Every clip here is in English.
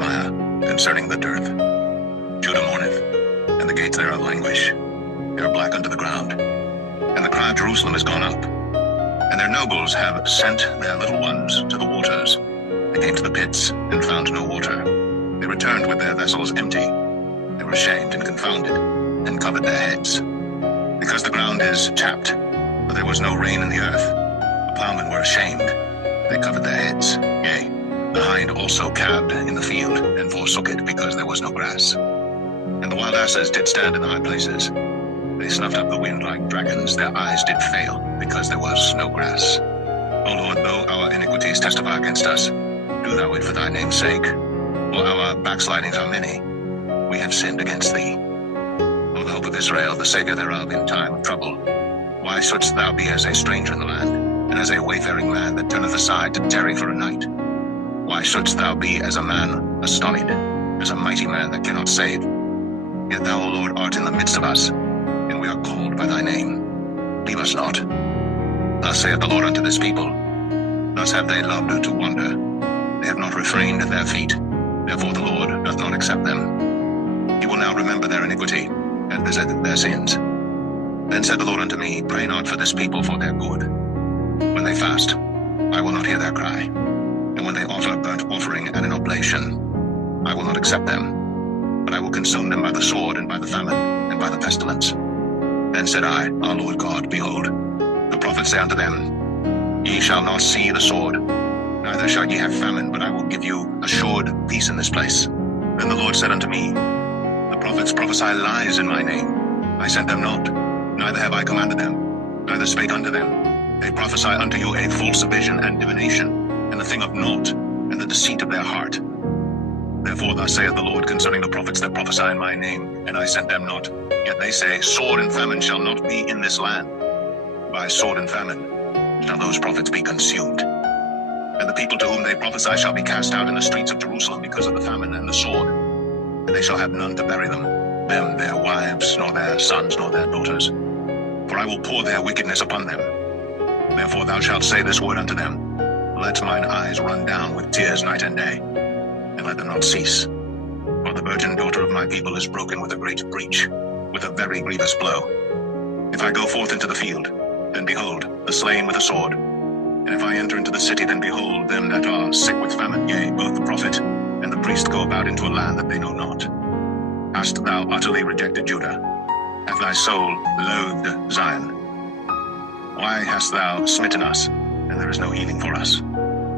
Jeremiah concerning the dearth. Judah mourneth, and the gates thereof languish. They are black unto the ground, and the cry of Jerusalem is gone up. And their nobles have sent their little ones to the waters. They came to the pits, and found no water. They returned with their vessels empty. They were ashamed and confounded, and covered their heads. Because the ground is chapped, for there was no rain in the earth. The plowmen were ashamed. They covered their heads. Yea, the hind also calved in the field, and forsook it, because there was no grass. And the wild asses did stand in the high places. They snuffed up the wind like dragons. Their eyes did fail, because there was no grass. O Lord, though our iniquities testify against us, do thou it for thy name's sake. For our backslidings are many. We have sinned against thee. O the hope of Israel, the Savior thereof in time of trouble. Why shouldst thou be as a stranger in the land, and as a wayfaring man that turneth aside to tarry for a night? Why shouldst thou be as a man astonied, as a mighty man that cannot save? Yet thou, O Lord, art in the midst of us, and we are called by thy name. Leave us not. Thus saith the Lord unto this people. Thus have they loved to wander. They have not refrained their feet. Therefore the Lord doth not accept them. He will now remember their iniquity, and visit their sins. Then said the Lord unto me, Pray not for this people for their good. When they fast, I will not hear their cry. And when they offer burnt offering and an oblation, I will not accept them. But I will consume them by the sword, and by the famine, and by the pestilence. Then said I, Our Lord God, behold, the prophets say unto them, Ye shall not see the sword, neither shall ye have famine, but I will give you assured peace in this place. Then the Lord said unto me, The prophets prophesy lies in my name. I sent them not, neither have I commanded them, neither spake unto them. They prophesy unto you a false vision and divination, and the thing of naught, and the deceit of their heart. Therefore thus saith the Lord concerning the prophets that prophesy in my name, and I sent them not. Yet they say, Sword and famine shall not be in this land. By sword and famine shall those prophets be consumed. And the people to whom they prophesy shall be cast out in the streets of Jerusalem because of the famine and the sword. And they shall have none to bury them, their wives, nor their sons, nor their daughters. For I will pour their wickedness upon them. Therefore thou shalt say this word unto them, Let mine eyes run down with tears night and day, and let them not cease. For the virgin daughter of my people is broken with a great breach, with a very grievous blow. If I go forth into the field, then behold, the slain with a sword. And if I enter into the city, then behold, them that are sick with famine, yea, both the prophet and the priest go about into a land that they know not. Hast thou utterly rejected Judah? Hath thy soul loathed Zion? Why hast thou smitten us, and there is no healing for us?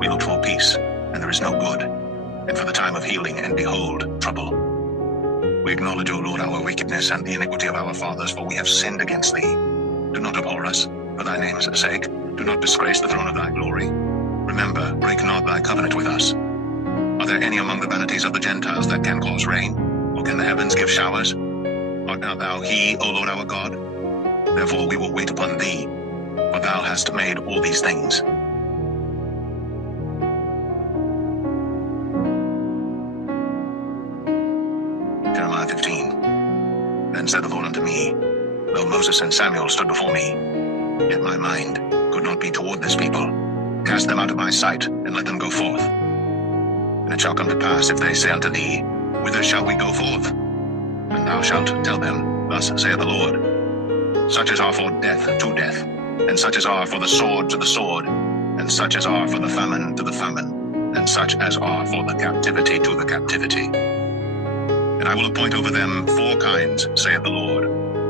We looked for peace, and there is no good, and for the time of healing, and behold, trouble. We acknowledge, O Lord, our wickedness and the iniquity of our fathers, for we have sinned against thee. Do not abhor us, for thy name's sake. Do not disgrace the throne of thy glory. Remember, break not thy covenant with us. Are there any among the vanities of the Gentiles that can cause rain? Or can the heavens give showers? Art not thou he, O Lord our God? Therefore we will wait upon thee, for thou hast made all these things. Jeremiah 15. Then said the Lord unto me, Though Moses and Samuel stood before me, yet my mind could not be toward this people. Cast them out of my sight, and let them go forth. And it shall come to pass, if they say unto thee, Whither shall we go forth? And thou shalt tell them, Thus saith the Lord, Such as are for death to death, and such as are for the sword to the sword, and such as are for the famine to the famine, and such as are for the captivity to the captivity. And I will appoint over them 4 kinds, saith the Lord,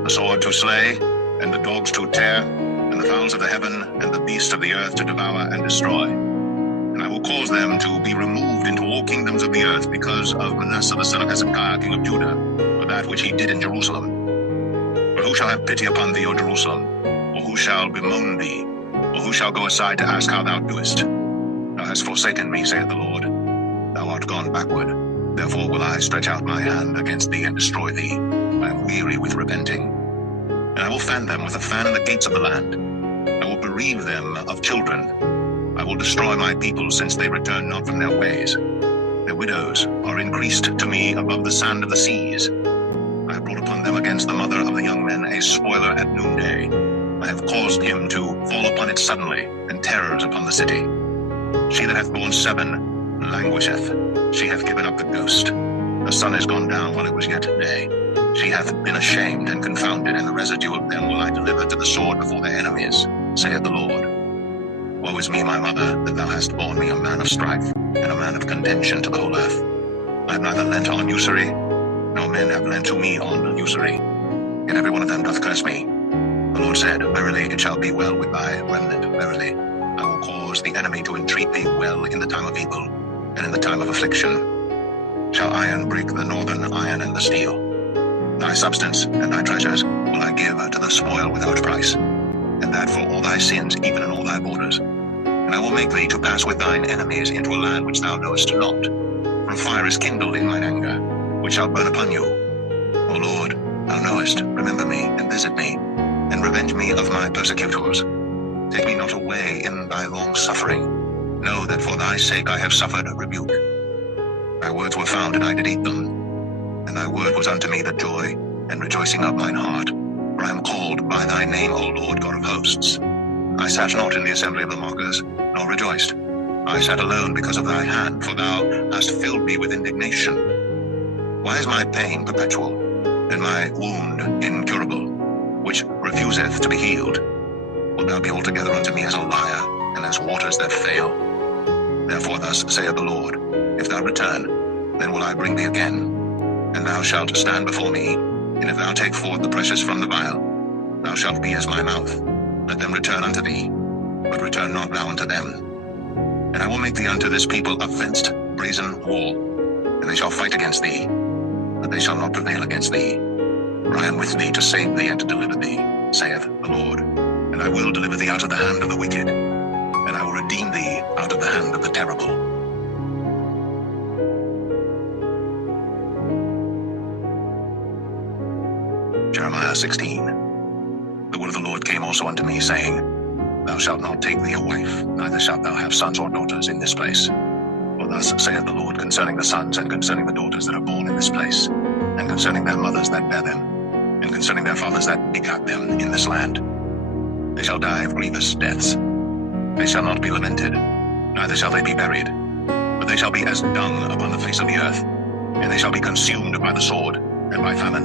the sword to slay, and the dogs to tear, and the fowls of the heaven, and the beasts of the earth to devour and destroy. And I will cause them to be removed into all kingdoms of the earth because of Manasseh the son of Hezekiah, king of Judah, for that which he did in Jerusalem. But who shall have pity upon thee, O Jerusalem? Or who shall bemoan thee? Or who shall go aside to ask how thou doest? Thou hast forsaken me, saith the Lord. Thou art gone backward. Therefore will I stretch out my hand against thee and destroy thee. I am weary with repenting. And I will fan them with a fan in the gates of the land. I will bereave them of children. I will destroy my people, since they return not from their ways. Their widows are increased to me above the sand of the seas. I have brought upon them against the mother of the young men a spoiler at noonday. I have caused him to fall upon it suddenly, and terrors upon the city. She that hath borne 7, languisheth. She hath given up the ghost. The sun is gone down while it was yet day. She hath been ashamed and confounded, and the residue of them will I deliver to the sword before their enemies, saith the Lord. Woe is me, my mother, that thou hast borne me a man of strife, and a man of contention to the whole earth. I have neither lent on usury, nor men have lent to me on usury. Yet every one of them doth curse me. The Lord said, Verily it shall be well with thy remnant. Verily I will cause the enemy to entreat thee well in the time of evil, and in the time of affliction. Shall iron break the northern iron and the steel? Thy substance and thy treasures will I give to the spoil without price, and that for all thy sins, even in all thy borders. And I will make thee to pass with thine enemies into a land which thou knowest not. For fire is kindled in mine anger, which shall burn upon you. O Lord, thou knowest, remember me, and visit me, and revenge me of my persecutors. Take me not away in thy long suffering. Know that for thy sake I have suffered rebuke. Thy words were found, and I did eat them. And thy word was unto me the joy and rejoicing of mine heart. For I am called by thy name, O Lord God of hosts. I sat not in the assembly of the mockers, nor rejoiced. I sat alone because of thy hand, for thou hast filled me with indignation. Why is my pain perpetual, and my wound incurable, which refuseth to be healed? Wilt thou be altogether unto me as a liar, and as waters that fail? Therefore thus saith the Lord, If thou return, then will I bring thee again, and thou shalt stand before me, and if thou take forth the precious from the vial, thou shalt be as my mouth. Let them return unto thee, but return not thou unto them. And I will make thee unto this people a fenced, brazen wall, and they shall fight against thee, but they shall not prevail against thee. For I am with thee to save thee and to deliver thee, saith the Lord. And I will deliver thee out of the hand of the wicked, and I will redeem thee out of the hand of the terrible. Jeremiah 16. The word of the Lord came also unto me, saying, Thou shalt not take thee a wife, neither shalt thou have sons or daughters in this place. For thus saith the Lord concerning the sons and concerning the daughters that are born in this place, and concerning their mothers that bear them, and concerning their fathers that begat them in this land. They shall die of grievous deaths. They shall not be lamented, neither shall they be buried, but they shall be as dung upon the face of the earth, and they shall be consumed by the sword and by famine.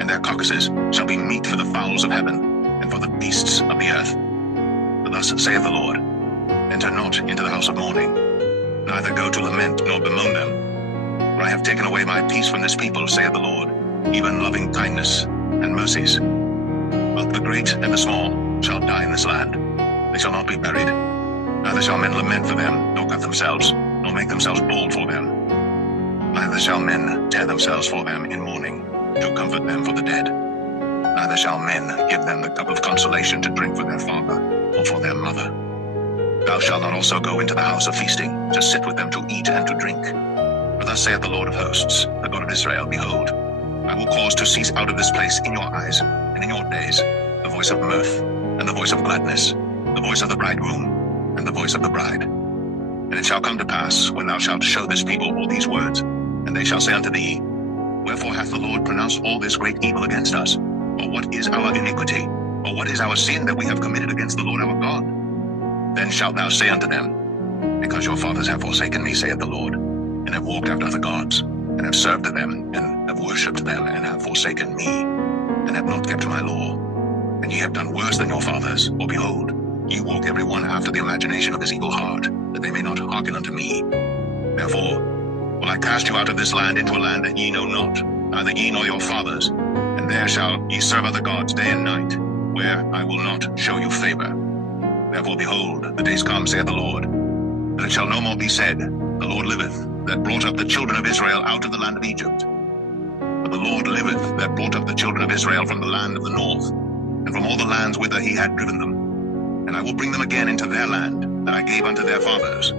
And their carcasses shall be meat for the fowls of heaven, and for the beasts of the earth. For thus saith the Lord, Enter not into the house of mourning, neither go to lament nor bemoan them. For I have taken away my peace from this people, saith the Lord, even loving kindness and mercies. Both the great and the small shall die in this land. They shall not be buried, neither shall men lament for them, nor cut themselves, nor make themselves bald for them. Neither shall men tear themselves for them in mourning, to comfort them for the dead. Neither shall men give them the cup of consolation to drink for their father or for their mother. Thou shalt not also go into the house of feasting, to sit with them to eat and to drink. For thus saith the Lord of hosts, the God of Israel, Behold, I will cause to cease out of this place in your eyes and in your days the voice of mirth and the voice of gladness, the voice of the bridegroom and the voice of the bride. And it shall come to pass, when thou shalt show this people all these words, and they shall say unto thee, Wherefore hath the Lord pronounced all this great evil against us? Or what is our iniquity? Or what is our sin that we have committed against the Lord our God? Then shalt thou say unto them, Because your fathers have forsaken me, saith the Lord, and have walked after other gods, and have served them, and have worshipped them, and have forsaken me, and have not kept my law. And ye have done worse than your fathers, for behold, ye walk every one after the imagination of his evil heart, that they may not hearken unto me. Therefore will I cast you out of this land into a land that ye know not, neither ye nor your fathers, and there shall ye serve other gods day and night, where I will not show you favor. Therefore, behold, the days come, saith the Lord, that it shall no more be said, The Lord liveth, that brought up the children of Israel out of the land of Egypt. But the Lord liveth, that brought up the children of Israel from the land of the north, and from all the lands whither he had driven them. And I will bring them again into their land, that I gave unto their fathers.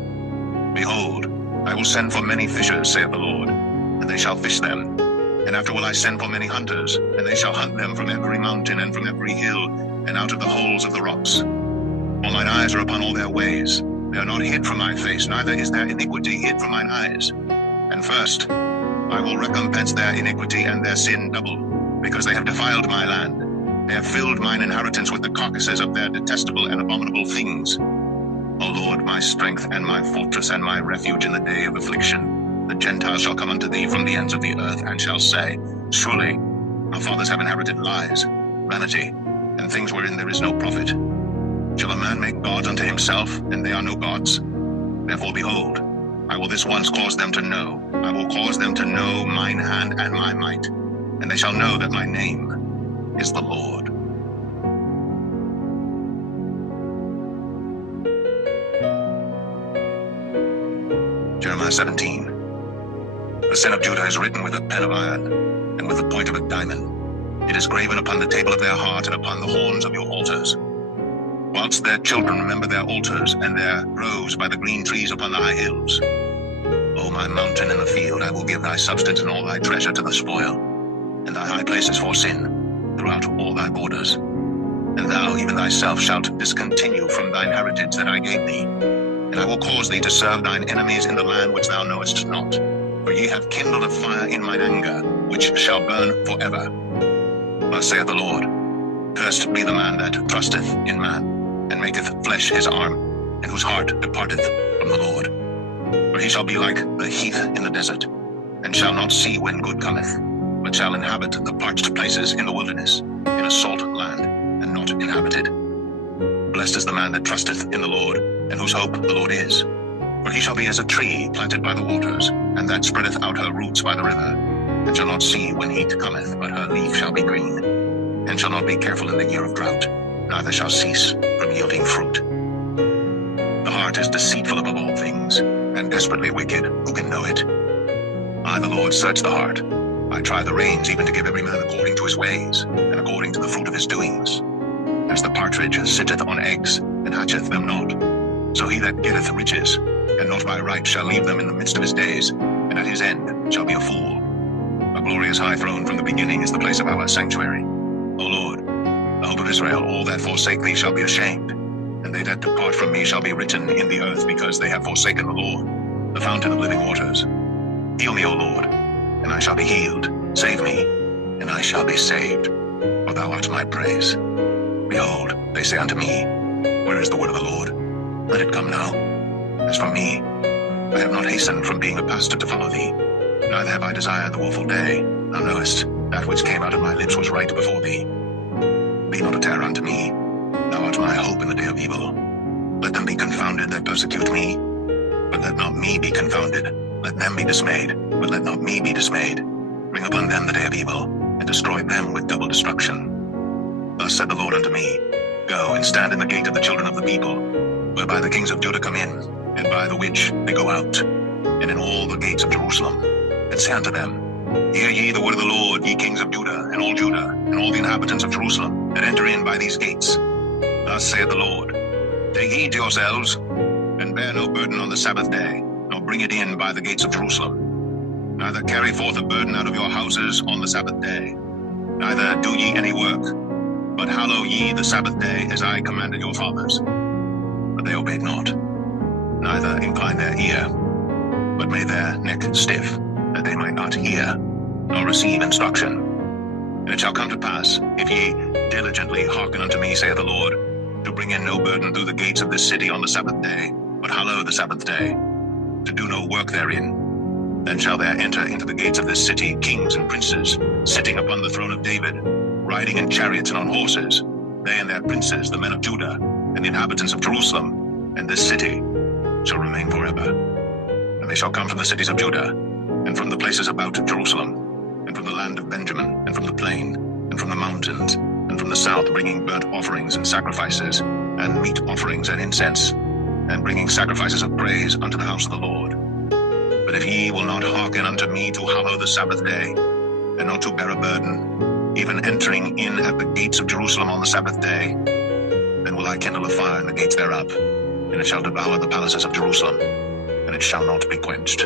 Behold, I will send for many fishers, saith the Lord, and they shall fish them. And after will I send for many hunters, and they shall hunt them from every mountain and from every hill, and out of the holes of the rocks. For mine eyes are upon all their ways. They are not hid from my face, neither is their iniquity hid from mine eyes. And first, I will recompense their iniquity and their sin double, because they have defiled my land. They have filled mine inheritance with the carcasses of their detestable and abominable things. O Lord, my strength and my fortress and my refuge in the day of affliction. The Gentiles shall come unto thee from the ends of the earth, and shall say, Surely our fathers have inherited lies, vanity, and things wherein there is no profit. Shall a man make gods unto himself, and they are no gods? Therefore, behold, I will this once cause them to know. I will cause them to know mine hand and my might, and they shall know that my name is the Lord. Jeremiah 17. The sin of Judah is written with a pen of iron, and with the point of a diamond. It is graven upon the table of their heart, and upon the horns of your altars. Whilst their children remember their altars, and their groves by the green trees upon the high hills. O my mountain in the field, I will give thy substance and all thy treasure to the spoil, and thy high places for sin, throughout all thy borders. And thou even thyself shalt discontinue from thine heritage that I gave thee. And I will cause thee to serve thine enemies in the land which thou knowest not. For ye have kindled a fire in mine anger, which shall burn forever. Thus saith the Lord, Cursed be the man that trusteth in man, and maketh flesh his arm, and whose heart departeth from the Lord. For he shall be like the heath in the desert, and shall not see when good cometh, but shall inhabit the parched places in the wilderness, in a salt land, and not inhabited. Blessed is the man that trusteth in the Lord, and whose hope the Lord is. For he shall be as a tree planted by the waters, and that spreadeth out her roots by the river, and shall not see when heat cometh, but her leaf shall be green, and shall not be careful in the year of drought, neither shall cease from yielding fruit. The heart is deceitful above all things, and desperately wicked. Who can know it? I, the Lord, search the heart. I try the reins, even to give every man according to his ways, and according to the fruit of his doings. As the partridge sitteth on eggs, and hatcheth them not, so he that getteth riches, and not by right, shall leave them in the midst of his days, and at his end shall be a fool. A glorious high throne from the beginning is the place of our sanctuary. O Lord, the hope of Israel, all that forsake thee shall be ashamed, and they that depart from me shall be written in the earth, because they have forsaken the Lord, the fountain of living waters. Heal me, O Lord, and I shall be healed. Save me, and I shall be saved, for thou art my praise. Behold, they say unto me, Where is the word of the Lord? Let it come now. As for me, I have not hastened from being a pastor to follow thee, neither have I desired the woeful day. Thou knowest, that which came out of my lips was right before thee. Be not a terror unto me, thou art my hope in the day of evil. Let them be confounded that persecute me, but let not me be confounded. Let them be dismayed, but let not me be dismayed. Bring upon them the day of evil, and destroy them with double destruction. Thus said the Lord unto me, Go and stand in the gate of the children of the people, whereby the kings of Judah come in, and by the which they go out, and in all the gates of Jerusalem, and say unto them, Hear ye the word of the Lord, ye kings of Judah, and all the inhabitants of Jerusalem, that enter in by these gates. Thus saith the Lord, Take heed to yourselves, and bear no burden on the Sabbath day, nor bring it in by the gates of Jerusalem. Neither carry forth a burden out of your houses on the Sabbath day. Neither do ye any work, but hallow ye the Sabbath day as I commanded your fathers. But they obeyed not, neither inclined their ear, but made their neck stiff, that they might not hear, nor receive instruction. And it shall come to pass, if ye diligently hearken unto me, saith the Lord, to bring in no burden through the gates of this city on the Sabbath day, but hallow the Sabbath day, to do no work therein, then shall there enter into the gates of this city kings and princes, sitting upon the throne of David, riding in chariots and on horses, they and their princes, the men of Judah, and the inhabitants of Jerusalem, and this city shall remain forever. And they shall come from the cities of Judah, and from the places about Jerusalem, and from the land of Benjamin, and from the plain, and from the mountains, and from the south, bringing burnt offerings and sacrifices, and meat offerings and incense, and bringing sacrifices of praise unto the house of the Lord. But if ye will not hearken unto me to hallow the Sabbath day, and not to bear a burden, even entering in at the gates of Jerusalem on the Sabbath day, then will I kindle a fire in the gates thereof, and it shall devour the palaces of Jerusalem, and it shall not be quenched.